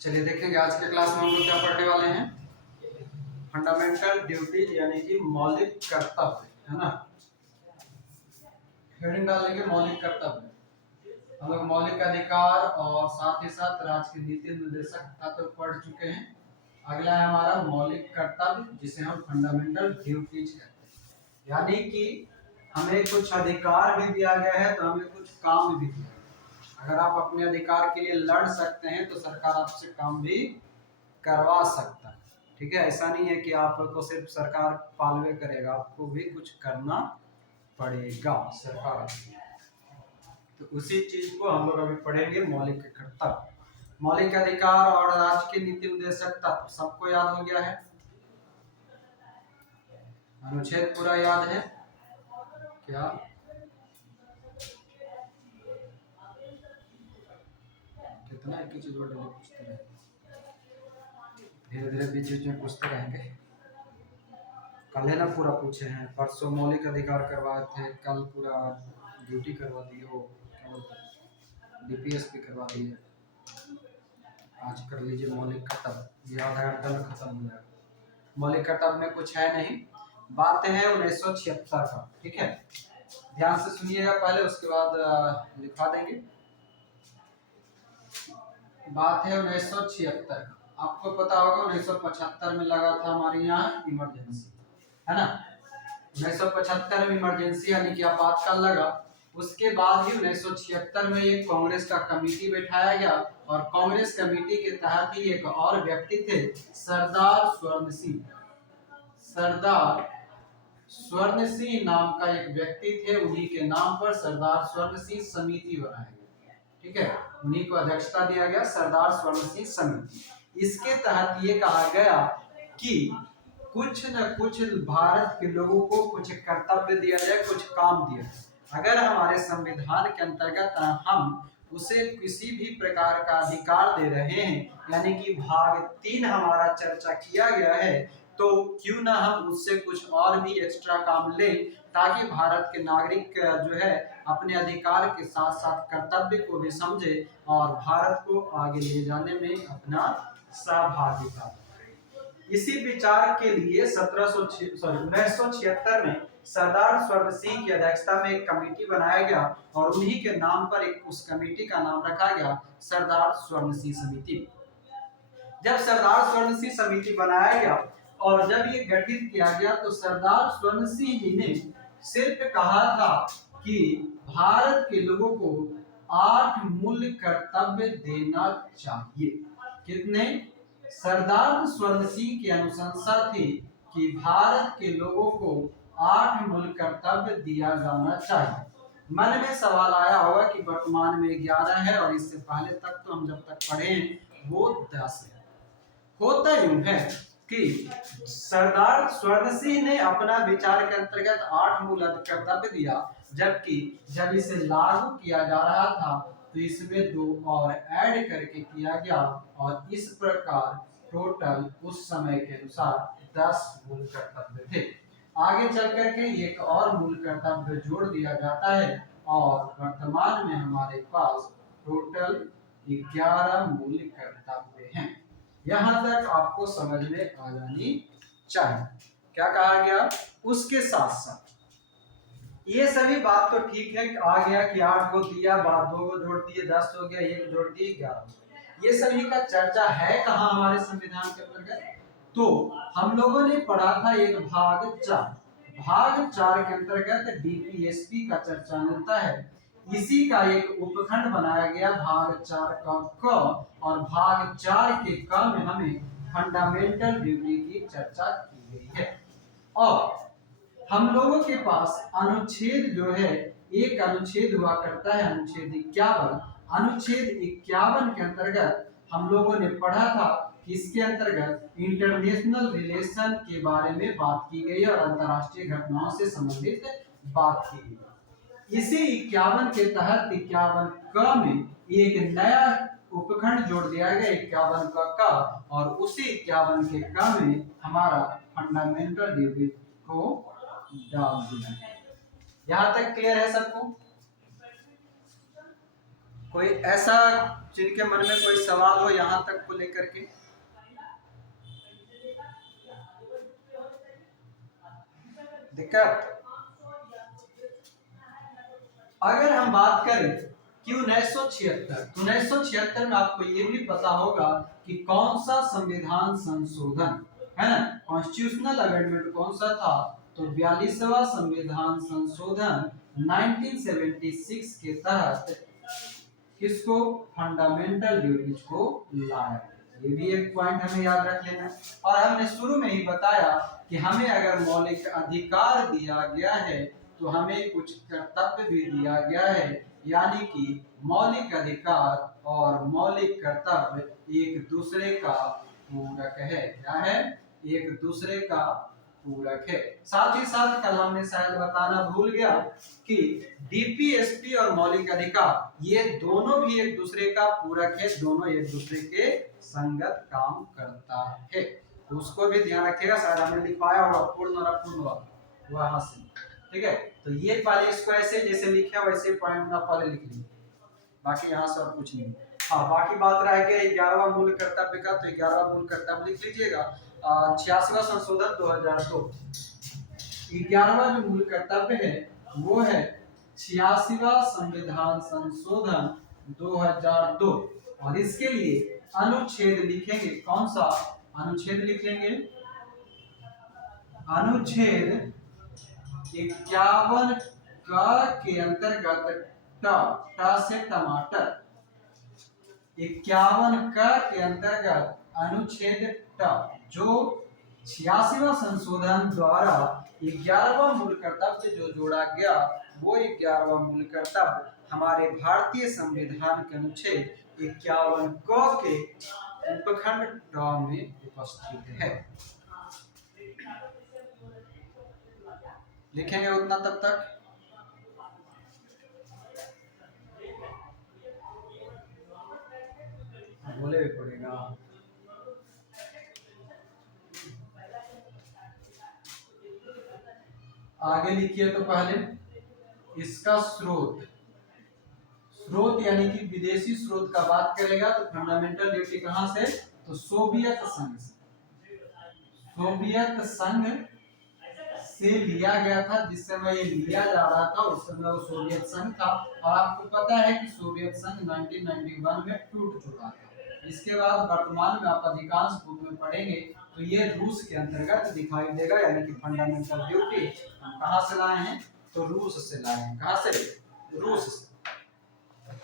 चलिए देखेंगे आज के क्लास में हम लोग क्या पढ़ने वाले हैं। फंडामेंटल ड्यूटीज यानी कि मौलिक कर्तव्य, है ना। हेडिंग डालेंगे मौलिक कर्तव्य। हम लोग मौलिक अधिकार और साथ ही साथ राज्य के नीति निर्देशक तत्व पढ़ चुके हैं। अगला है हमारा मौलिक कर्तव्य, जिसे हम फंडामेंटल ड्यूटीज कहते हैं। यानी कि हमें कुछ अधिकार भी दिया गया है तो हमें कुछ काम भी दिया गया है। अगर आप अपने अधिकार के लिए लड़ सकते हैं तो सरकार आपसे काम भी करवा सकता है। ठीक है, ऐसा नहीं है कि आपको सिर्फ सरकार पालवे करेगा, आपको भी कुछ करना पड़ेगा सरकार। तो उसी चीज को हम लोग अभी पढ़ेंगे, मौलिक कर्तव्य। मौलिक अधिकार और राज्य के नीति निर्देशक तत्व सबको याद हो गया है। अनुच्छेद पूरा याद है क्या? कितना एक ही चीज पूछते रहे, धीरे धीरे बीच बीच में पूछते रहेंगे। कल है ना पूरा पूछे हैं, परसों मौलिक अधिकार करवाए थे, कल पूरा ड्यूटी करवा दिए, वो क्या बोलते हैं डीपीएस भी करवा दिए। आज कर लीजिए मौलिक कर्तव्य, ये आधा घंटा में खत्म हो जाएगा। मौलिक कर्तव्य में कुछ है नहीं, बात है 1976 का। ठीक है, ध्यान से सुनिएगा पहले, उसके बाद लिखा देंगे। बात है 1976 का। आपको पता होगा 1975 में लगा था हमारे यहाँ इमरजेंसी, है ना। 1975 में इमरजेंसी यानी कि आपातकाल लगा। उसके बाद ही 1976 में एक कांग्रेस का कमेटी बैठाया गया और कांग्रेस कमेटी के तहत ही एक और व्यक्ति थे, सरदार स्वर्ण सिंह। सरदार स्वर्ण सिंह नाम का एक व्यक्ति थे, उन्हीं के नाम पर सरदार स्वर्ण सिंह समिति बनाई गई। ठीक है, उन्हीं को अध्यक्षता दिया गया, सरदार स्वर्ण सिंह समिति। इसके तहत ये कहा गया कि कुछ न कुछ भारत के लोगों को कुछ कर्तव्य दिया जाए, कुछ काम दिया जाए। अगर हमारे संविधान के अंतर्गत हम उसे किसी भी प्रकार का अधिकार दे रहे हैं, यानी कि भाग 3 हमारा चर्चा किया गया है, तो क्यों ना हम उससे कुछ और भी एक्स्ट्रा काम लें, ताकि भारत के नागरिक जो है अपने अधिकार के साथ साथ कर्तव्य को भी समझे और भारत को आगे ले जाने में अपना सहभागिता। इसी विचार के लिए 1976 में सरदार स्वर्ण सिंह की अध्यक्षता में एक कमेटी बनाया गया और उन्हीं के नाम पर एक उस कमेटी का नाम रखा गया, सरदार स्वर्ण सिंह समिति। जब सरदार स्वर्ण सिंह समिति बनाया गया और जब ये गठित किया गया तो सरदार स्वर्ण सिंह जी ने सिर्फ कहा था कि भारत के लोगों को 8 मूल कर्तव्य देना चाहिए। कितने? सरदार स्वर्ण सिंह की अनुशंसा थी कि भारत के लोगों को 8 मूल कर्तव्य दिया जाना चाहिए। मन में सवाल आया होगा कि वर्तमान में 11 है और इससे पहले तक तो हम जब तक पढ़े वो 10 है। होता यूं है कि सरदार स्वर्ण सिंह ने अपना विचार के अंतर्गत 8 मूल कर्तव्य दिया, जबकि जब इसे लागू किया जा रहा था तो इसमें 2 और ऐड करके किया गया और इस प्रकार टोटल उस समय के अनुसार 10 मूल कर्तव्य थे। आगे चल करके एक और मूल कर्तव्य जोड़ दिया जाता है और वर्तमान में हमारे पास टोटल 11 मूल कर्तव्य हैं। यहां तक आपको समझ में आ जानी चाहिए। क्या कहा गया? उसके साथ साथ ये सभी बात तो ठीक है, आ गया कि 8 को दिया, बाद 2 को जोड़ दिए, 10 हो गया, 1 जोड़ दिए, 11 हो गया। ये सभी का चर्चा है कहाँ हमारे संविधान के अंतर्गत? तो हम लोगों ने पढ़ा था एक भाग 4। भाग 4 के अंतर्गत डीपीएसपी का चर्चा मिलता है। इसी का एक उपखंड बनाया गया भाग 4 का क, और भाग 4 के क में हमें फंडामेंटल ड्यूटी की चर्चा की गई है। और हम लोगों के पास अनुच्छेद जो है, एक अनुच्छेद हुआ करता है अनुच्छेद 51। अनुच्छेद 51 के अंतर्गत हम लोगों ने पढ़ा था कि इसके अंतर्गत इंटरनेशनल रिलेशन के बारे में बात की गई और अंतर्राष्ट्रीय घटनाओं से संबंधित बात की गई। इसी 51 के तहत 51 क में एक नया उपखंड जोड़ दिया गया 51 का और उसी 51 के क में हमारा फंडामेंटल ड्यूटी को डाल दिया। यहां तक क्लियर है सबको? कोई ऐसा जिनके मन में कोई सवाल हो यहाँ तक को लेकर के? दिक्कत? अगर हम बात करें कि 1976 में आपको ये भी पता होगा कि कौन सा संविधान संशोधन है ना, कॉन्स्टिट्यूशनल अमेंडमेंट कौन सा था? तो 42वां संविधान संशोधन 1976 के तहत किसको? फंडामेंटल ड्यूटीज को लाया। ये भी एक पॉइंट हमें याद रख लेना। और हमने शुरू में ही बताया कि हमें अगर मौलिक अधिकार दिया गया है तो हमें कुछ कर्तव्य भी दिया गया है, यानी कि मौलिक अधिकार और मौलिक कर्तव्य एक दूसरे का पूरक है। क्या है? एक दूसरे का पूरक है। साथ ही साथ कल हमने शायद बताना भूल गया कि डीपीएसपी और मौलिक अधिकार ये दोनों भी एक दूसरे का पूरक है, दोनों एक दूसरे के संगत काम करता है। तो उसको भी ध्यान रखिएगा, शायद हमने लिखवाया होगा पूर्ण और अपूर्ण वहां से। ठीक है, तो ये पहले इसको ऐसे जैसे लिखे वैसे पॉइंट ना पहले लिख लीजिए, बाकी यहाँ से और कुछ नहीं। हाँ, बाकी बात रह गया 11वां मूल कर्तव्य का, तो 11वां मूल कर्तव्य लिख लीजिएगा 86वां संशोधन 2002। 11वां जो मूल कर्तव्य है वो है 86वां संविधान संशोधन 2002। और इसके लिए अनुच्छेद लिखेंगे, कौन सा अनुच्छेद लिख लेंगे? अनुच्छेद 51 का के अंतर्गत टा से टमाटर, 51 का के अंतर्गत अनुच्छेद ट, जो 86वां संशोधन द्वारा 11वां मूल कर्तव्य जो जोड़ा गया, वो 11वां मूल कर्तव्य हमारे भारतीय संविधान के अनुच्छेद 51 क के उपखंड ट में उपस्थित है। लिखेंगे उतना तब तक। बोले भी पड़ेगा। आगे लिखिए तो पहले इसका स्रोत, स्रोत यानी कि विदेशी स्रोत का बात करेगा तो फंडामेंटल ड्यूटी कहां से? तो सोवियत संघ से। सोवियत संघ से लिया गया था। जिस समय ये लिया जा रहा था उस समय वो सोवियत संघ था। और आपको पता है कि सोवियत संघ 1991 में टूट चुका था। इसके बाद वर्तमान में आप अधिकांश बुक में पढ़ेंगे तो ये रूस के अंतर्गत दिखाई देगा, यानी कि फंडामेंटल ड्यूटी हम कहाँ से लाए हैं? तो रूस से लाए हैं। कहाँ से? रूस से।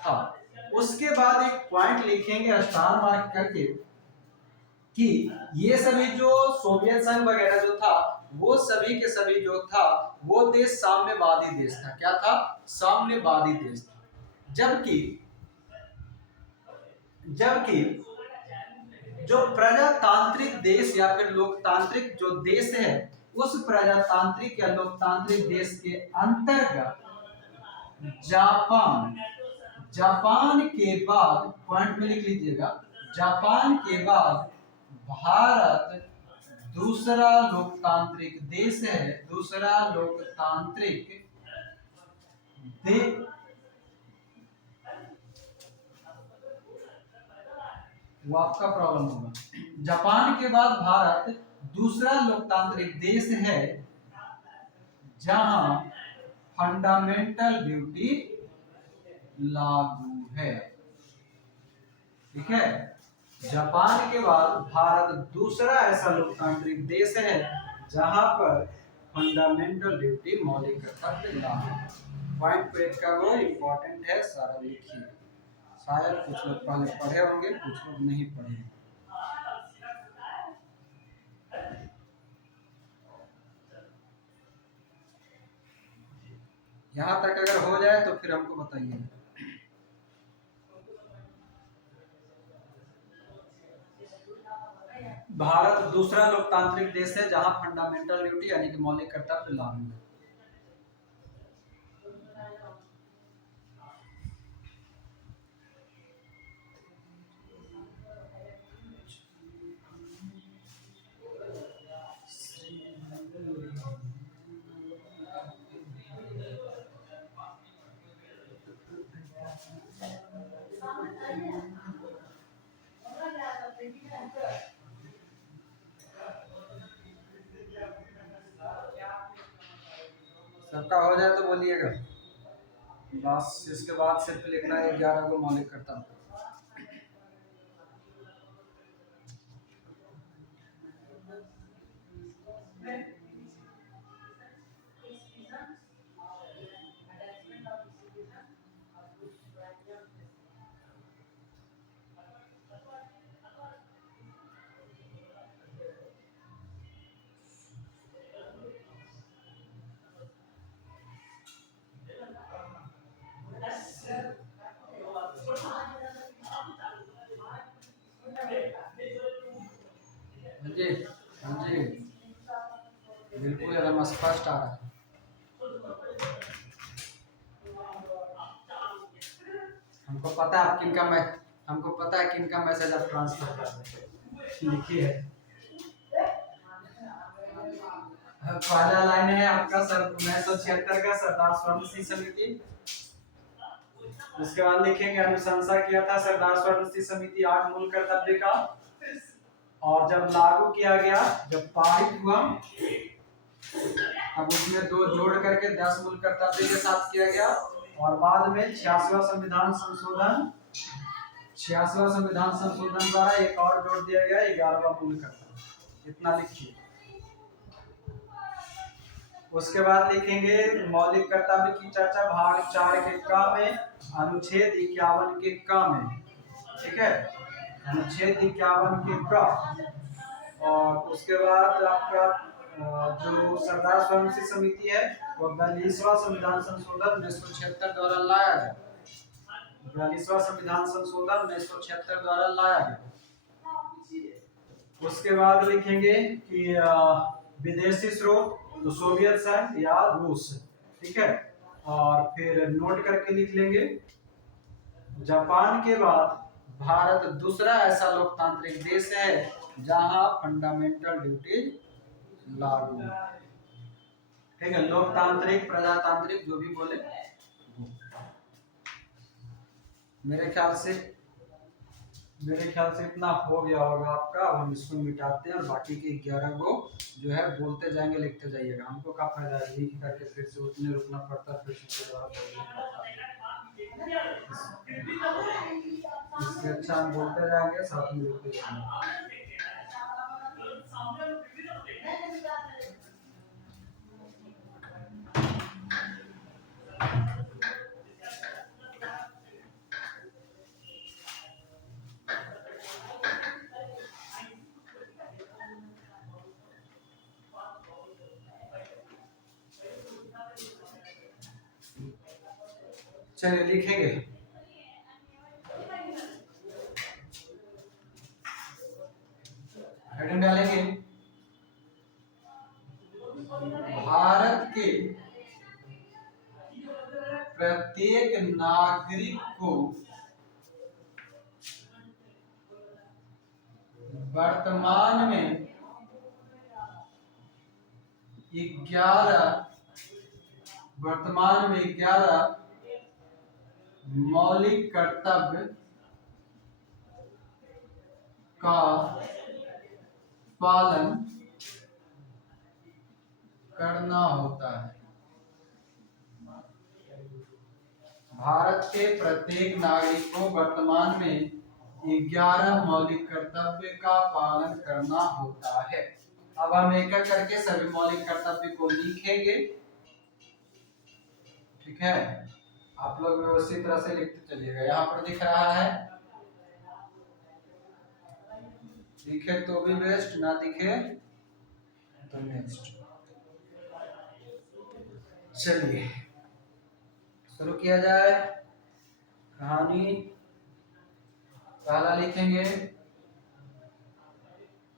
हाँ, उसके बाद एक पॉइंट लिखेंगे स्टार मार्क करके कि ये सभी जो सोवियत संघ वगैरह जो था वो सभी के सभी जो था वो देश साम्यवादी देश था। क्या था? साम्यवादी देश था। जबकि जो प्रजातांत्रिक देश या फिर लोकतांत्रिक जो देश है, उस प्रजातांत्रिक या लोकतांत्रिक देश के अंतर्गत जापान, जापान के बाद पॉइंट में लिख लीजिएगा, जापान के बाद भारत दूसरा लोकतांत्रिक देश है। दूसरा लोकतांत्रिक देश, वो आपका प्रॉब्लम होगा। जापान के बाद भारत दूसरा लोकतांत्रिक देश है जहां फंडामेंटल ड्यूटी लागू है। ठीक है, जापान के बाद भारत दूसरा ऐसा लोकतांत्रिक देश है जहां पर फंडामेंटल ड्यूटी मौलिक कर्तव्य लागू है। पॉइंट पे का वो इम्पोर्टेंट है, सारा लिखिए। शायद कुछ लोग पहले पढ़े होंगे, कुछ लोग नहीं पढ़े। यहाँ तक अगर हो जाए तो फिर हमको बताइए। भारत दूसरा लोकतांत्रिक देश है जहां फंडामेंटल ड्यूटी यानी कि मौलिक कर्तव्य लागू है। सबका हो जाए तो बोलिएगा। बस इसके बाद सिर्फ लिखना है 11 को मौलिक करता हूँ। जी हाँ जी, बिल्कुल एकदम स्पष्ट आ रहा है। हमको पता है हमको पता है किनका मैसेज आप ट्रांसफर कर रहे हैं। लिखिए, पहला लाइन है आपका 1976 का सरदार स्वर्ण सिंह समिति। उसके बाद लिखेंगे अनुशंसा किया था सरदार स्वर्ण सिंह समिति 8 मूल कर्तव्य का, और जब लागू किया गया, जब पारित हुआ, अब उसमें 2 जोड़ करके 10 मूल कर्तव्य के साथ किया गया, और बाद में 86वां संविधान संशोधन द्वारा एक और जोड़ दिया गया 11वां मूल कर्तव्य। इतना लिखिए। उसके बाद लिखेंगे मौलिक कर्तव्य की चर्चा भाग 4 के क में अनुच्छेद 51 के क में, ठीक है, अनुच्छेद 51 के क। और उसके बाद आपका जो सरदार स्वर्ण सिंह समिति है वो 42वां संविधान संशोधन 1976 द्वारा लाया गया। 42वां संविधान संशोधन 1976 द्वारा लाया गया। उसके बाद लिखेंगे कि विदेशी स्रोत तो सोवियत संघ या रूस, ठीक है, और फिर नोट करके लिख लेंगे जापान के बाद भारत दूसरा ऐसा लोकतांत्रिक देश है जहां फंडामेंटल ड्यूटीज लागू, ठीक है, लोकतांत्रिक प्रजातांत्रिक जो भी बोले। मेरे ख्याल से इतना हो गया होगा आपका। हम इसको मिटाते हैं और बाकी के 11 को जो है बोलते जाएंगे, लिखते जाइएगा। हमको क्या फायदा है लिख करके फिर से उतने रुकना पड़ता है, फिर से दोबारा बोलना पड़ता है। इससे अच्छा हम बोलते जाएंगे, साथ में लिखते जाएंगे। चलिए लिखेंगे। हेडिंग डालेंगे भारत के प्रत्येक नागरिक को वर्तमान में 11 मौलिक कर्तव्य का पालन करना होता है। भारत के प्रत्येक नागरिक को वर्तमान में 11 मौलिक कर्तव्य का पालन करना होता है। अब हम एक एक करके सभी मौलिक कर्तव्य को लिखेंगे, ठीक है। आप लोग व्यवस्थित तरह से लिखते चलिएगा। यहाँ पर दिख रहा है, दिखे तो भी बेस्ट, ना दिखे तो नेक्स्ट। चलिए शुरू किया जाए। कहानी पहला लिखेंगे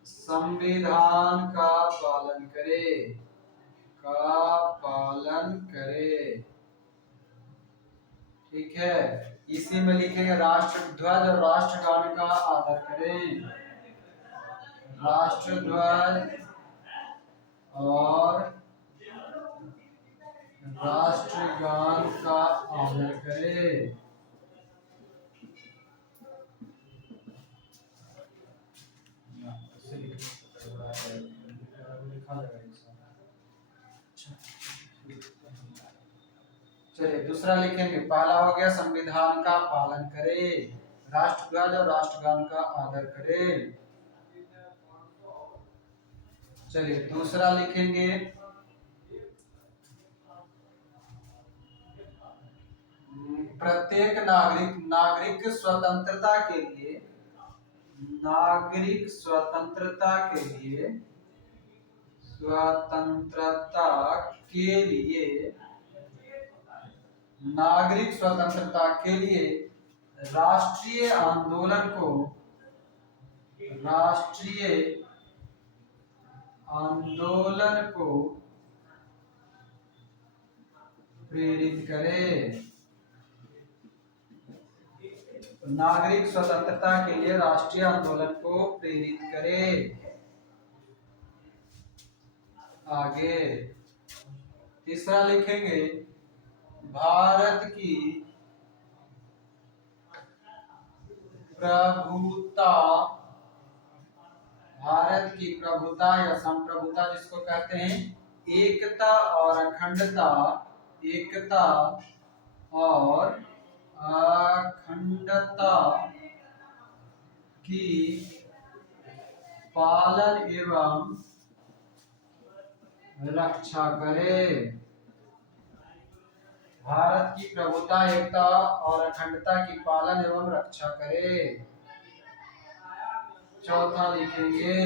संविधान का पालन करे, ठीक है। इसी में लिखेंगे राष्ट्रध्वज और राष्ट्रगान का आदर करें, राष्ट्रध्वज और राष्ट्रगान का आदर करें। चलिए दूसरा लिखेंगे, पहला हो गया संविधान का पालन करे, राष्ट्रध्वज और राष्ट्रगान का आदर करे। चलिए दूसरा लिखेंगे, प्रत्येक नागरिक स्वतंत्रता के लिए, नागरिक स्वतंत्रता के लिए, स्वतंत्रता के लिए, नागरिक स्वतंत्रता के लिए राष्ट्रीय आंदोलन को, राष्ट्रीय आंदोलन को प्रेरित करे। नागरिक स्वतंत्रता के लिए राष्ट्रीय आंदोलन को प्रेरित करे। आगे तीसरा लिखेंगे, भारत की प्रभुता, भारत की प्रभुता या संप्रभुता जिसको कहते हैं, एकता और अखंडता, एकता और अखंडता की पालन एवं रक्षा करे। भारत की प्रभुता, एकता और अखंडता की पालन एवं रक्षा करे। चौथा लिखेंगे,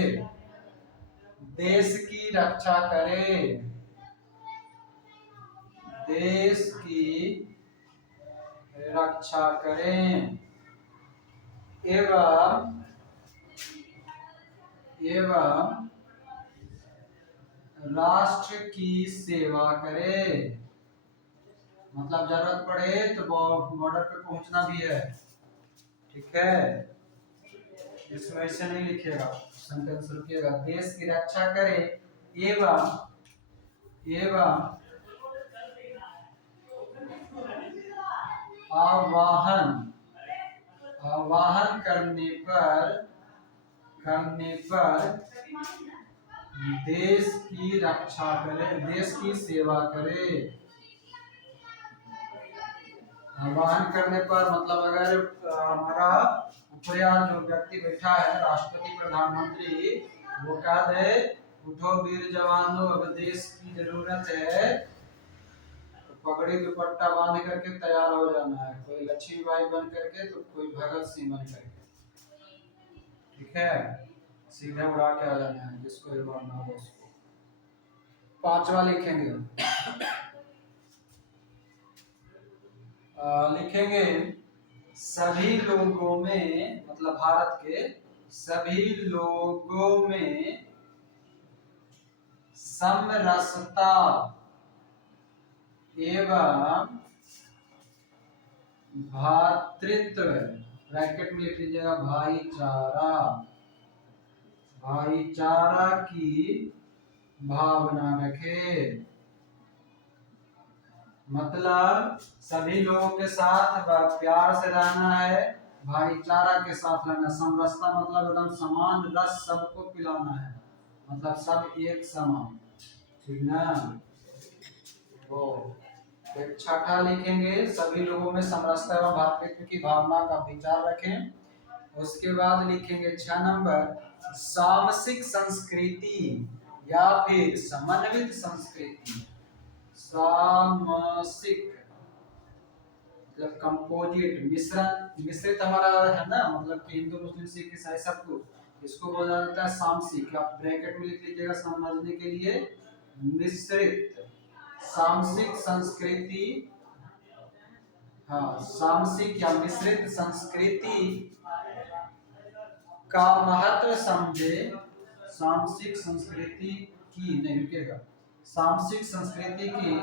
देश की रक्षा करे, देश की रक्षा करें एवं राष्ट्र की सेवा करे। मतलब जरूरत पड़े तो बॉर्डर पे पहुंचना भी है, ठीक है, इसमें ऐसे नहीं लिखिएगा, सेंटेंस रुकिएगा। देश की रक्षा करे एवं आवाहन करने पर देश की रक्षा करे, देश की सेवा करे। आह्वान करने पर मतलब अगर हमारा ऊपर जो व्यक्ति बैठा है, राष्ट्रपति प्रधानमंत्री, वो कह दे उठो वीर जवानों अब देश की जरूरत है, तो पगड़ी दुपट्टा बांध करके तैयार हो जाना है, कोई लक्ष्मीबाई बन करके तो कोई भगत सिंह बन करके, ठीक है, सीधे उड़ा के आ जाना है जिसको ये मारना हो उसको। पांचवा लिखेंगे, लिखेंगे सभी लोगों में, मतलब भारत के सभी लोगों में समरसता एवं भातृत्व, ब्रैकेट में लिख लीजिएगा भाईचारा, भाईचारा की भावना रखे। मतलब सभी लोगों के साथ प्यार से रहना है, भाईचारा के साथ रहना। समरसता मतलब एकदम समान रस सबको पिलाना है, मतलब सब एक समान, ठीक ना। वो एक छठा लिखेंगे, सभी लोगों में समरसता एवं भातृत्व की भावना का विचार रखें। उसके बाद लिखेंगे 6 नंबर, सामसिक संस्कृति या फिर समन्वित संस्कृति। सामसिक मतलब कंपोजिट, मिश्रण, मिश्रित हमारा है ना, मतलब कि हिंदू मुस्लिम सिख ईसाई सब कुछ, इसको बोला जाता है सामसिक। आप ब्रैकेट में लिख लीजिएगा समझने के लिए, मिश्रित, सामसिक संस्कृति, हाँ सामसिक या मिश्रित संस्कृति का महत्व समझे। सामसिक संस्कृति की नहीं रुकेगा, सामसिक संस्कृति की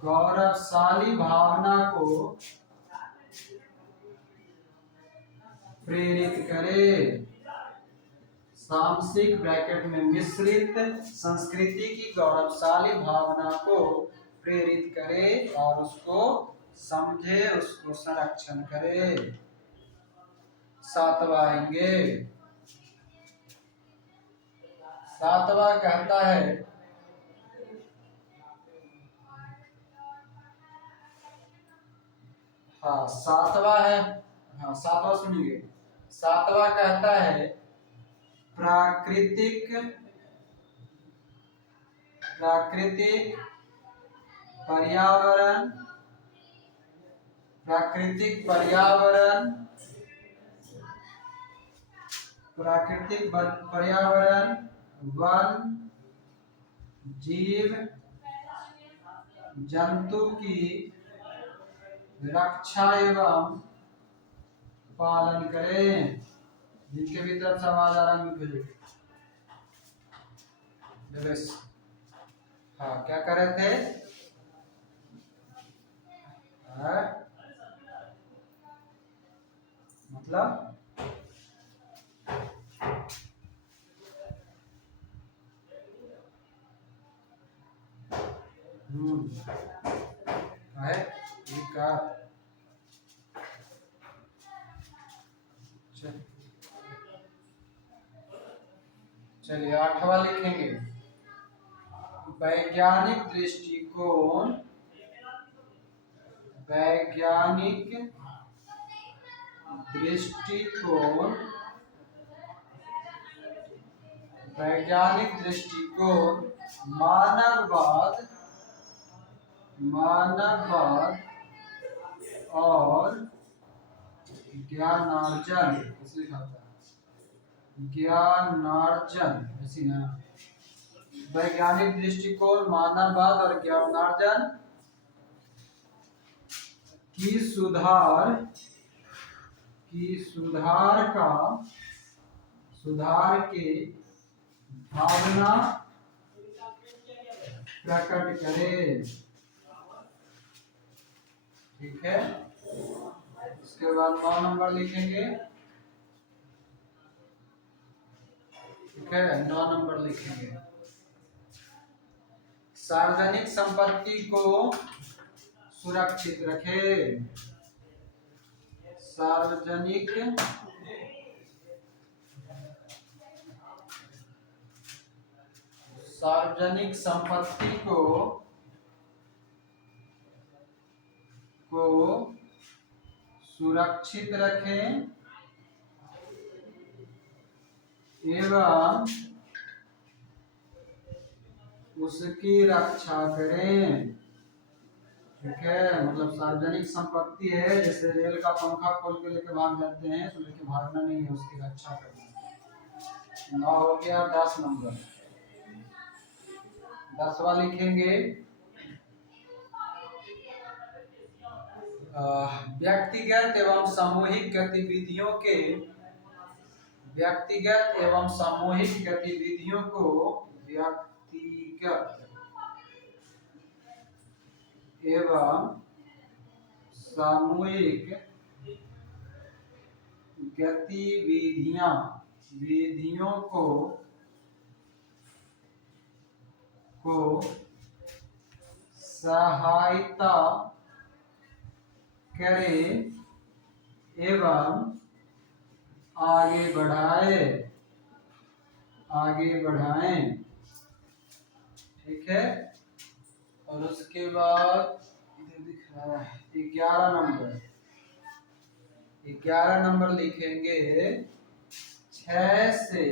गौरवशाली भावना को प्रेरित करे। सामसिक ब्रैकेट में मिश्रित संस्कृति की गौरवशाली भावना को प्रेरित करे और उसको समझे, उसको संरक्षण करे। सातवां आएंगे, सातवां कहता है हाँ सातवां है, हाँ सातवां सुनिए। सातवां कहता है प्राकृतिक प्राकृतिक पर्यावरण, प्राकृतिक पर्यावरण, प्राकृतिक पर्यावरण, वन जीव जंतु की रक्षा एवं पालन करें। जिनके भी तरफ समाज आरंभ हाँ क्या कर रहे थे? हाँ? मतलब है का चलिए आठवां लिखेंगे। वैज्ञानिक दृष्टिकोण, वैज्ञानिक दृष्टिकोण, वैज्ञानिक दृष्टिकोण मानववाद, मानववाद और ज्ञानार्जन, ज्ञानार्जन ऐसी ना, वैज्ञानिक दृष्टिकोण मानववाद और ज्ञानार्जन की सुधार, की सुधार के भावना प्रकट करे। ठीक है, इसके बाद 9 नंबर लिखेंगे। ठीक है, 9 नंबर लिखेंगे। सार्वजनिक संपत्ति को सुरक्षित रखे। सार्वजनिक सार्वजनिक संपत्ति को सुरक्षित रखें एवं उसकी रक्षा करें। ठीक है, मतलब सार्वजनिक संपत्ति है, जैसे रेल का पंखा खोल के लेके भाग जाते हैं तो लेके भागना नहीं है, उसकी रक्षा करना। 9 हो गया। 10 नंबर, 10वां लिखेंगे। व्यक्तिगत एवं सामूहिक गतिविधियों के, व्यक्तिगत एवं सामूहिक गतिविधियों को, व्यक्तिगत एवं सामूहिक विधियों को सहायता करे एवं आगे बढ़ाएं। ठीक है, और उसके बाद इधर दिख रहा है 11 नंबर, 11 नंबर लिखेंगे। 6 से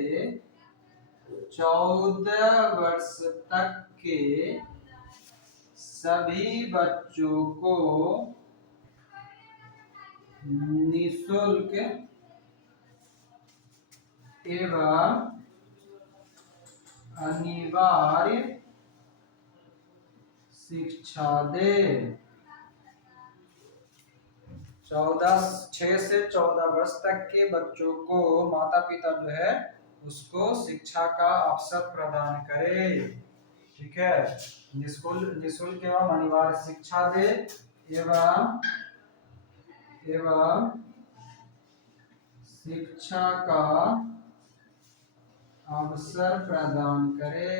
14 वर्ष तक के सभी बच्चों को निःशुल्क एवं अनिवार्य शिक्षा दे। 6 से 14 वर्ष तक के बच्चों को माता पिता जो है उसको शिक्षा का अवसर प्रदान करे। ठीक है, निःशुल्क एवं अनिवार्य शिक्षा दे एवं शिक्षा का अवसर प्रदान करे।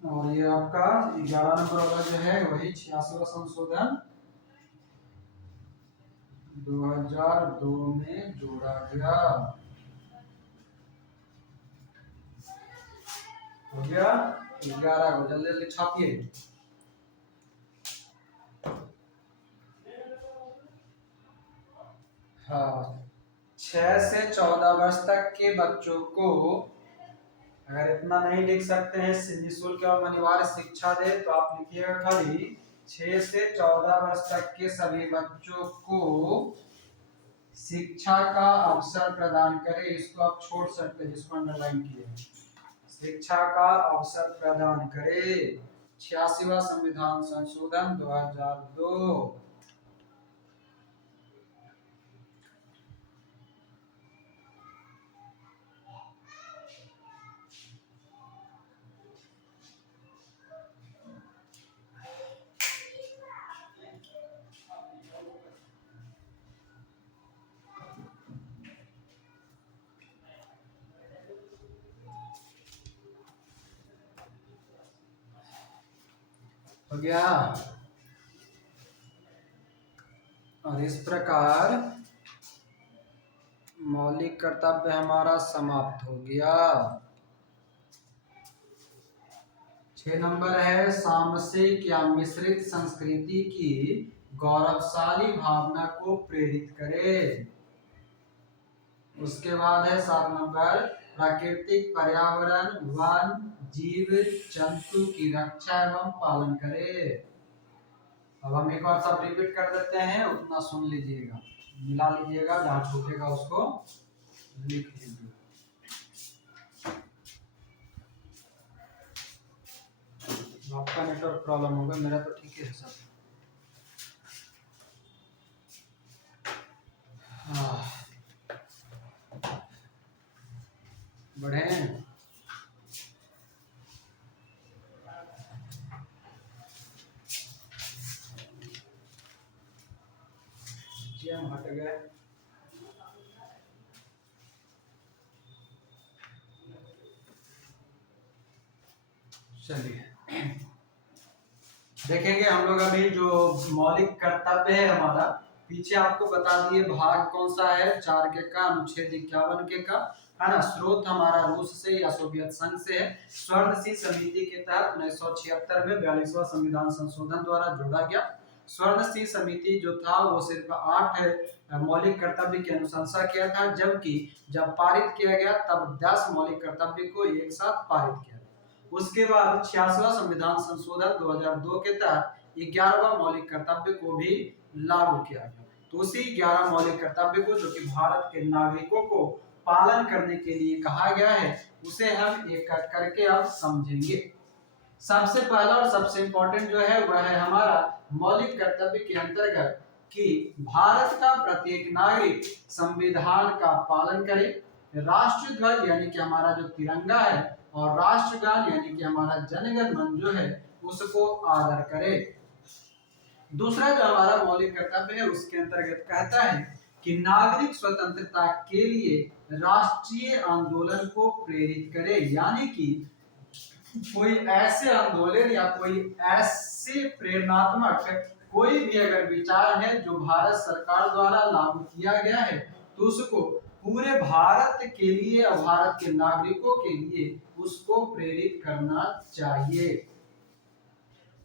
और ये आपका 11 नंबर वाला जो है वही 86वां संशोधन 2002 में जोड़ा गया। हो गया 11 को, जल्दी जल्दी छापिए। हाँ, 6 से 14 वर्ष तक के बच्चों को अगर इतना नहीं लिख सकते हैं निःशुल्क एवं अनिवार्य शिक्षा दे तो आप लिखिएगा खाली 6 से 14 वर्ष तक के सभी बच्चों को शिक्षा का अवसर प्रदान करे। इसको आप छोड़ सकते हैं, जिसको अंडरलाइन किए हैं। शिक्षा का अवसर प्रदान करे। 86वां संविधान संशोधन 2002। हो गया। और इस प्रकार मौलिक कर्तव्य हमारा समाप्त हो गया। 6 नंबर है सामसिक या मिश्रित संस्कृति की गौरवशाली भावना को प्रेरित करे। उसके बाद है 7 नंबर प्राकृतिक पर्यावरण वन जीव जंतु की रक्षा एवं पालन करे। अब हम एक और सब रिपीट कर देते हैं, उतना सुन लीजिएगा, मिला लीजिएगा, जहां छूटेगा उसको लिख लीजिए। आपका नेटवर्क प्रॉब्लम होगा, मेरा तो ठीक है सब। बढ़े जी, हम हट गए। चलिए देखेंगे हम लोग अभी जो मौलिक कर्तव्य है हमारा, पीछे आपको बता दिए भाग कौन सा है, 4 के का, अनुच्छेद 51 के का, है ना। स्रोत हमारा रूस से या सोवियत संघ से है। स्वर्णशील समिति के तहत 1976 में 42वां संविधान संशोधन द्वारा जोड़ा गया। स्वर्णशील समिति जो था वो सिर्फ 8 मौलिक कर्तव्य की अनुशंसा किया था, जबकि जब पारित किया गया तब 10 मौलिक कर्तव्य को एक साथ पारित किया। उसके बाद 86वां संविधान संशोधन 2002 के तहत 11वां मौलिक कर्तव्य को भी लागू किया गया। तो उसी 11 मौलिक कर्तव्य को, जो कि भारत के नागरिकों को पालन करने के लिए कहा गया है, उसे हम एक एक करके अब समझेंगे। सबसे पहला और सबसे इंपॉर्टेंट जो है वह है हमारा मौलिक कर्तव्य के अंतर्गत कि भारत का प्रत्येक नागरिक संविधान का पालन करे, राष्ट्रध्वज यानी कि हमारा जो तिरंगा है और राष्ट्रगान यानी कि हमारा जनगण मन जो है उसको आदर करे। दूसरा जो हमारा मौलिक कर्तव्य है उसके अंतर्गत कहता है कि नागरिक स्वतंत्रता के लिए राष्ट्रीय आंदोलन को प्रेरित करे, यानी कि कोई ऐसे आंदोलन या कोई ऐसे प्रेरणात्मक कोई भी अगर विचार है जो भारत सरकार द्वारा लागू किया गया है तो उसको पूरे भारत के लिए और भारत के नागरिकों के लिए उसको प्रेरित करना चाहिए।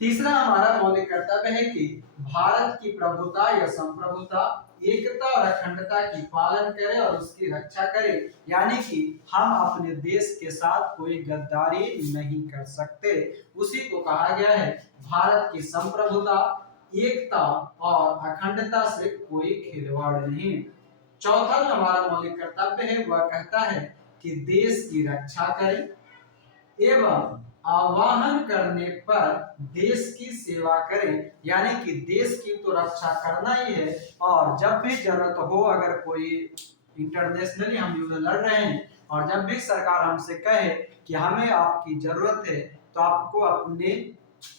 तीसरा हमारा मौलिक कर्तव्य है कि भारत की प्रभुता या संप्रभुता, एकता और अखंडता की पालन करे और उसकी रक्षा करे, यानी कि हम अपने देश के साथ कोई गद्दारी नहीं कर सकते। उसी को कहा गया है भारत की संप्रभुता, एकता और अखंडता से कोई खिलवाड़ नहीं। चौथा जो हमारा मौलिक कर्तव्य है वह कहता है कि देश की रक्षा करें एवं आह्वान करने पर देश की सेवा करें, यानी कि देश की तो रक्षा करना ही है और जब भी जरूरत हो, अगर कोई इंटरनेशनली हम युद्ध लड़ रहे हैं और जब भी सरकार हमसे कहे कि हमें आपकी जरूरत है तो आपको अपने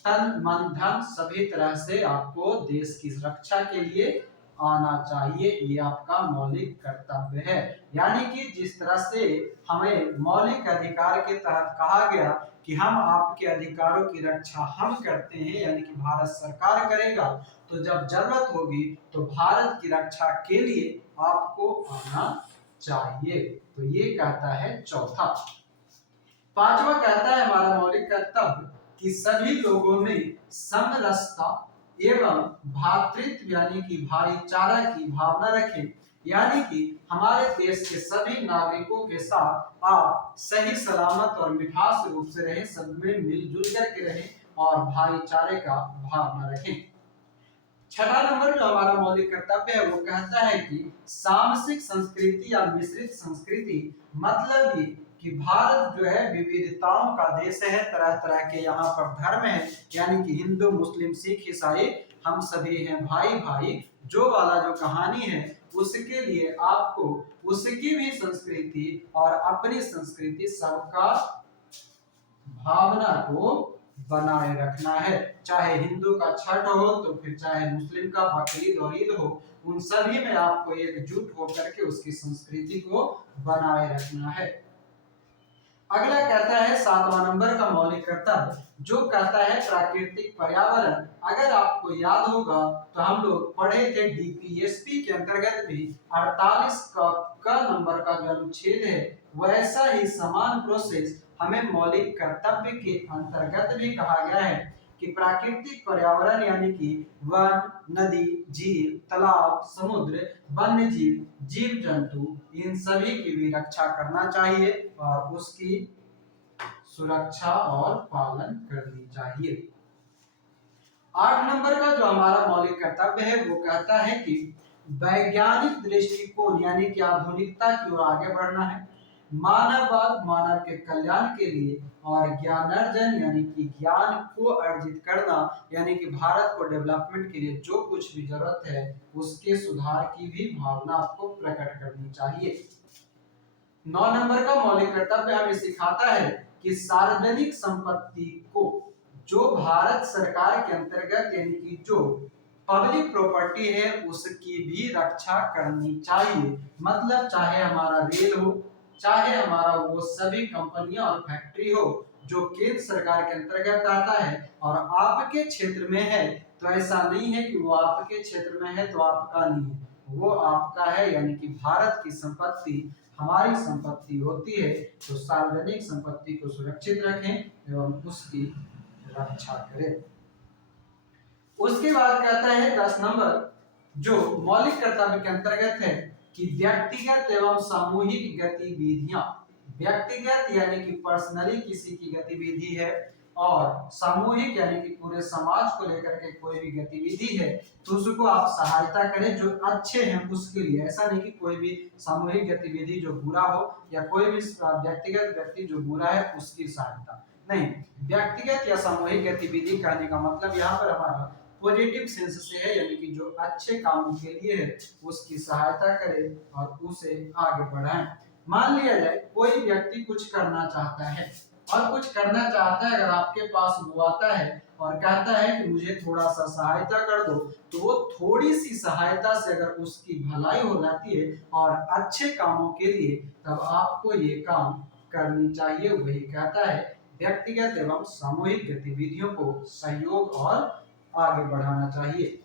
तन मन धन सभी तरह से आपको देश की रक्षा के लिए आना चाहिए। ये आपका मौलिक कर्तव्य है। यानी कि जिस तरह से हमें मौलिक अधिकार के तहत कहा गया कि हम आपके अधिकारों की रक्षा हम करते हैं, यानी कि भारत सरकार करेगा, तो जब जरूरत होगी तो भारत की रक्षा के लिए आपको आना चाहिए। तो ये कहता है चौथा। पांचवा कहता है हमारा मौलिक कर्तव्य कि सभी लोगों में समरसता एवं भातृत्व यानी कि भाईचारा की भावना रखें, यानी कि हमारे देश के सभी नागरिकों के साथ आप सही सलामत और मिठास रूप से रहें, सब में मिलजुल करके रहें और भाईचारे का भावना रखें। छठा नंबर जो हमारा मौलिक कर्तव्य है वो कहता है कि सामसिक संस्कृति या मिश्रित संस्कृति, मतलब ये कि भारत जो है विविधताओं का देश है, तरह तरह के यहाँ पर धर्म है, यानी कि हिंदू मुस्लिम सिख ईसाई हम सभी हैं भाई भाई, जो वाला जो कहानी है उसके लिए आपको उसकी भी संस्कृति और अपनी संस्कृति सबका भावना को बनाए रखना है। चाहे हिंदू का छठ हो तो फिर चाहे मुस्लिम का बकरीद और ईद हो, उन सभी में आपको एकजुट होकर के उसकी संस्कृति को बनाए रखना है। अगला कहता है 7वां नंबर का मौलिक कर्तव्य, जो कहता है प्राकृतिक पर्यावरण। अगर आपको याद होगा तो हम लोग पढ़े थे डीपीएसपी के अंतर्गत भी 48 का नंबर का जो अनुच्छेद है, वैसा ही समान प्रोसेस हमें मौलिक कर्तव्य के अंतर्गत भी कहा गया है कि प्राकृतिक पर्यावरण यानी कि वन, नदी, झील, तालाब, समुद्र, वन्य जीव, जीव जंतु, इन सभी की भी रक्षा करना चाहिए और उसकी सुरक्षा और पालन करनी चाहिए। 8 नंबर का जो हमारा मौलिक कर्तव्य है वो कहता है कि वैज्ञानिक दृष्टिकोण यानी कि आधुनिकता की ओर आगे बढ़ना है, मानववाद मानव के कल्याण के लिए, और ज्ञानार्जन यानी कि ज्ञान को अर्जित करना, यानी कि भारत को डेवलपमेंट के लिए जो कुछ भी जरूरत है उसके सुधार की भी भावना आपको प्रकट करनी चाहिए। 9 नंबर का मौलिक कर्तव्य हमें सिखाता है कि सार्वजनिक संपत्ति को, जो भारत सरकार के अंतर्गत यानी कि जो पब्लिक प्रॉपर्टी है उसकी भी रक्षा करनी चाहिए। मतलब चाहे हमारा रेल हो, चाहे हमारा वो सभी कंपनियां और फैक्ट्री हो जो केंद्र सरकार के अंतर्गत आता है और आपके क्षेत्र में है, तो ऐसा नहीं है कि वो आपके क्षेत्र में है तो आपका नहीं है, वो आपका है, यानी कि भारत की संपत्ति हमारी संपत्ति होती है। तो सार्वजनिक संपत्ति को सुरक्षित रखें एवं उसकी रक्षा करें। उसके बाद कहता है 10 नंबर जो मौलिक कर्तव्य के अंतर्गत है कि व्यक्तिगत एवं सामूहिक गतिविधियां, व्यक्तिगत यानी कि पर्सनली किसी की गतिविधि है और सामूहिक यानी कि पूरे समाज को लेकर के कोई भी गतिविधि है तो उसको आप सहायता करें जो अच्छे हैं उसके लिए। ऐसा नहीं कि कोई भी सामूहिक गतिविधि जो बुरा हो या कोई भी व्यक्तिगत व्यक्ति जो बुरा है उसकी सहायता नहीं, व्यक्तिगत या सामूहिक गतिविधि करने का मतलब यहाँ पर हमारा पॉजिटिव सेंस से है, यानी कि जो अच्छे कामों के लिए है उसकी सहायता करें और उसे आगे बढ़ाएं। मान लिया जाए कोई व्यक्ति कुछ करना चाहता है और कुछ करना चाहता है, अगर आपके पास वो आता है और कहता है कि मुझे थोड़ा सा सहायता कर दो, तो वो थोड़ी सी सहायता से अगर उसकी भलाई हो जाती है और अच्छे कामों के लिए, तब आपको ये काम करनी चाहिए। वही कहता है व्यक्तिगत एवं सामूहिक गतिविधियों को सहयोग और आगे बढ़ाना चाहिए।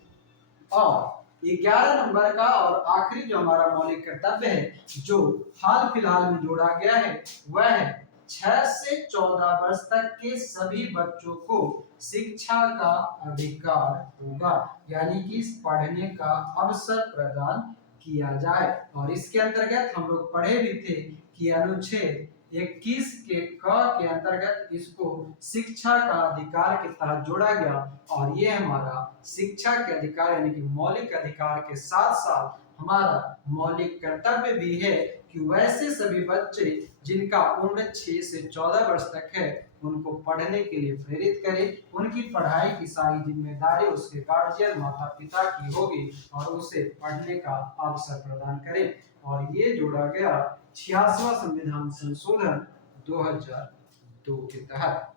और 11 नंबर का और आखिरी जो हमारा मौलिक कर्तव्य है जो हाल फिलहाल में जोड़ा गया है वह है 6 से 14 वर्ष तक के सभी बच्चों को शिक्षा का अधिकार होगा, यानी कि पढ़ने का अवसर प्रदान किया जाए। और इसके अंतर्गत हम लोग पढ़े भी थे कि अनुच्छेद 21 के अंतर्गत इसको शिक्षा का अधिकार के तहत जोड़ा गया और ये हमारा शिक्षा के अधिकार यानी कि मौलिक अधिकार के साथ साथ हमारा मौलिक कर्तव्य भी है कि वैसे सभी बच्चे जिनका उम्र 6 से 14 वर्ष तक है उनको पढ़ने के लिए प्रेरित करें, उनकी पढ़ाई की सारी जिम्मेदारी उसके गार्जियन माता पिता की होगी और उसे पढ़ने का अवसर प्रदान करें। और ये जोड़ा गया 86वां संविधान संशोधन 2002 के तहत।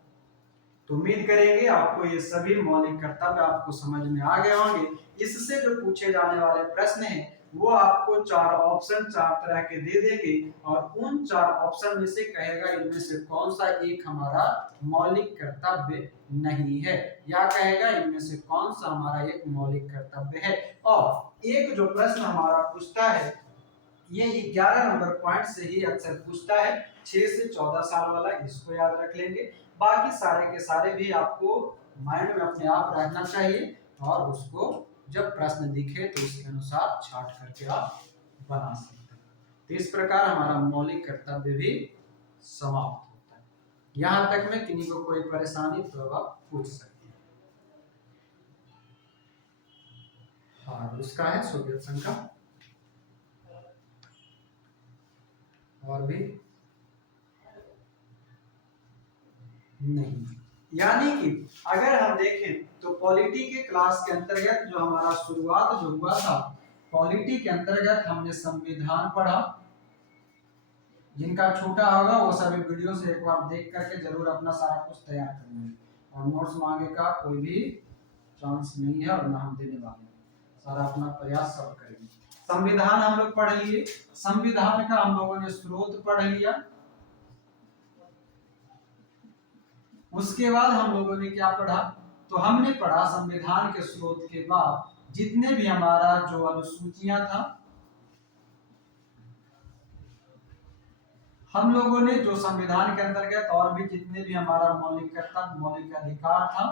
तो उम्मीद करेंगे आपको ये सभी मौलिक कर्तव्य आपको समझ में आ गए होंगे। इससे जो पूछे जाने वाले प्रश्न हैं वो आपको 4 ऑप्शन 4 तरह के दे देंगे और उन 4 ऑप्शन में से कहेगा इनमें से कौन सा एक हमारा मौलिक कर्तव्य नहीं है, या कहेगा इनमें से कौन सा हमारा एक मौलिक कर्तव्य है। और एक जो प्रश्न हमारा पूछता है ये 11 नंबर पॉइंट से ही अक्सर पूछता है, 6 से 14 साल वाला, इसको याद रख लेंगे। बाकी सारे के सारे भी आपको माइंड में अपने आप रखना चाहिए और उसको जब प्रश्न दिखे तो उसके अनुसार छाट करके आप बना सकते हैं। तो इस प्रकार हमारा मौलिक कर्तव्य भी समाप्त होता है। यहाँ तक में किन्हीं को कोई परेशानी तो आप पूछ सकते हैं। हाँ, उसका है सोवियत संघ का और भी नहीं। यानी कि अगर हम देखें तो पॉलिटी के क्लास के अंतर्गत जो हमारा शुरुआत जो हुआ था, पॉलिटी के अंतर्गत हमने संविधान पढ़ा। जिनका छोटा होगा वो सभी वीडियो से एक बार देख करके जरूर अपना सारा कुछ तैयार कर लेंगे, और नोट्स मांगे का कोई भी चांस नहीं है और ना हम देने वाले हैं। सारा अपना प्रयास सब करेंगे। संविधान हम लोग पढ़ लिए, संविधान का हम लोगों ने स्रोत पढ़ लिया। उसके बाद हम लोगों ने क्या पढ़ा, तो हमने पढ़ा संविधान के स्रोत के बाद जितने भी हमारा जो अनुसूचियां था, हम लोगों ने जो संविधान के अंतर्गत और भी जितने भी हमारा मौलिक कर्तव्य मौलिक अधिकार था,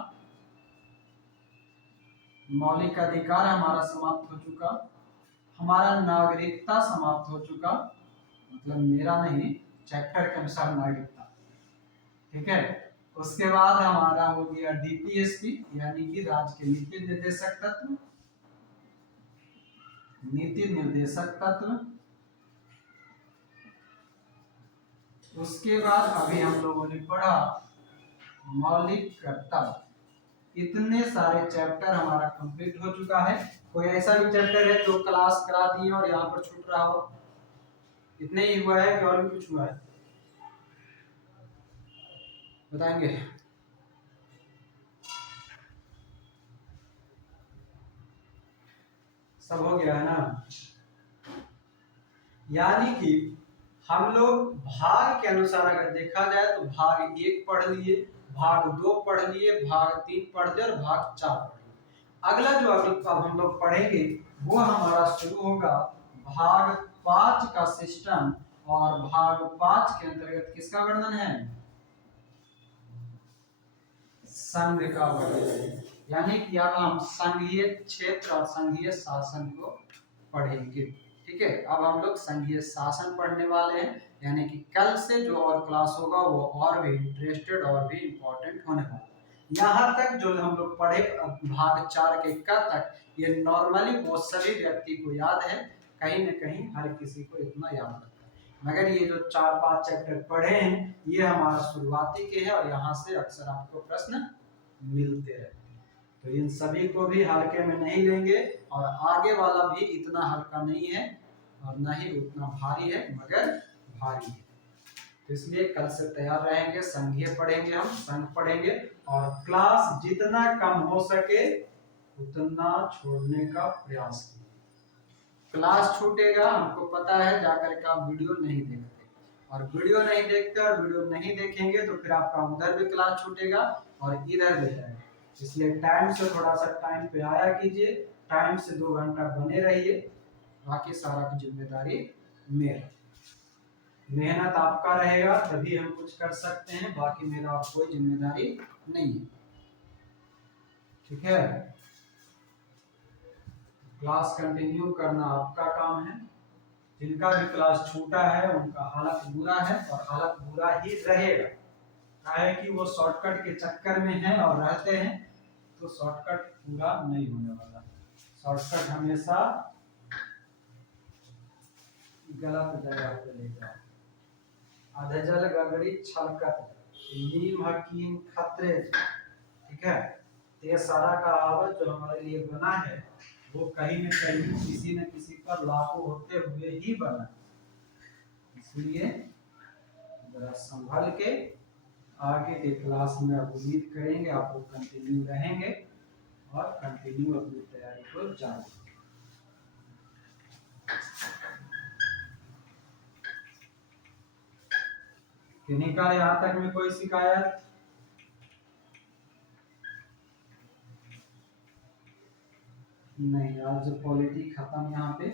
मौलिक अधिकार हमारा समाप्त हो चुका, हमारा नागरिकता समाप्त हो चुका, मतलब मेरा नहीं, चैप्टर के अनुसार नागरिकता, ठीक है। उसके बाद हमारा हो गया डीपीएसपी यानी कि राज्य के नीति निर्देशक तत्व, नीति निर्देशक तत्व। उसके बाद अभी हम लोगों ने पढ़ा मौलिक कर्तव्य। इतने सारे चैप्टर हमारा कंप्लीट हो चुका है। कोई ऐसा भी चैप्टर है जो क्लास करा दिए और यहाँ पर छूट रहा हो? इतने ही हुआ है कि और भी कुछ हुआ है? बताएंगे? सब हो गया है ना? यानी कि हम लोग भाग के अनुसार अगर देखा जाए तो भाग 1 पढ़ लिए, भाग 2 पढ़ लिए, भाग 3 पढ़ लिए और भाग 4 पढ़ लिए। अगला जो अब हम लोग पढ़ेंगे वो हमारा शुरू होगा भाग 5 का सिस्टम, और भाग 5 के अंतर्गत किसका वर्णन है? संघ का वर्णन। यानी कि अब हम संघीय क्षेत्र और संघीय शासन को पढ़ेंगे। ठीक है, अब हम लोग संघीय शासन पढ़ने वाले हैं। यानी कि कल से जो और क्लास होगा वो और भी इंटरेस्टेड और भी इम्पोर्टेंट होने वाला है। यहाँ तक जो हम लोग पढ़े भाग 4 के क तक, ये नॉर्मली बहुत सभी व्यक्ति को याद है, कहीं न कहीं हर किसी को इतना याद रहता है। मगर ये जो 4-5 चैप्टर पढ़े हैं ये हमारा शुरुआती के हैं और यहाँ से अक्सर आपको प्रश्न मिलते रहते हैं। तो इन सभी को भी हल्के में नहीं लेंगे, और आगे वाला भी इतना हल्का नहीं है और न ही उतना भारी है, मगर भारी है। तो इसलिए कल से तैयार रहेंगे। संघीय पढ़ेंगे, हम संघ पढ़ेंगे, और क्लास जितना कम हो सके उतना छोड़ने का प्रयास कीजिए। क्लास छूटेगा हमको पता है, जाकर के आप वीडियो नहीं देखते, और वीडियो नहीं देखते और वीडियो नहीं देखेंगे तो फिर आपका उधर भी क्लास छूटेगा और इधर भी जाएगा। इसलिए टाइम से थोड़ा सा टाइम पे आया कीजिए, टाइम से 2 घंटा बने रहिए, बाकी सारा जिम्मेदारी मेरा। मेहनत आपका रहेगा तभी हम कुछ कर सकते हैं, बाकी मेरा आप कोई जिम्मेदारी नहीं है। ठीक है, क्लास कंटिन्यू करना आपका काम है। जिनका भी क्लास छूटा है उनका हालत बुरा है और हालत बुरा ही रहेगा, काहे कि वो शॉर्टकट के चक्कर में है और रहते हैं, तो शॉर्टकट पूरा नहीं होने वाला। शॉर्टकट हमेशा गलत जगह पे लेगा। अधजल गगड़ी छलकत नीम हकीम खतरे। ठीक है, ये सारा कहावत जो हमारे लिए बना है वो कहीं न कहीं किसी न किसी पर लागू होते हुए ही बना, इसलिए जरा संभल के आगे के क्लास में आप उम्मीद करेंगे आप लोग कंटिन्यू रहेंगे और कंटिन्यू अपनी तैयारी को जारी। किन्हीं का यहाँ तक में कोई शिकायत? नहीं, आज पॉलिटी खत्म। यहाँ पे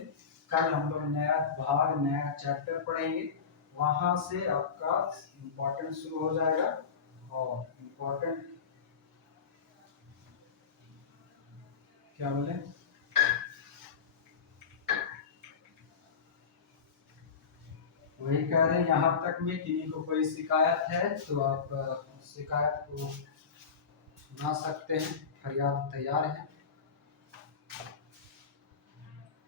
कल हम लोग नया भाग नया चैप्टर पढ़ेंगे, वहां से आपका इम्पोर्टेंट शुरू हो जाएगा। और इम्पोर्टेंट क्या बोले, कह रहे हैं यहाँ तक में किन्हीं को कोई शिकायत है तो आप शिकायत को सुना सकते हैं, फरियाद तैयार है।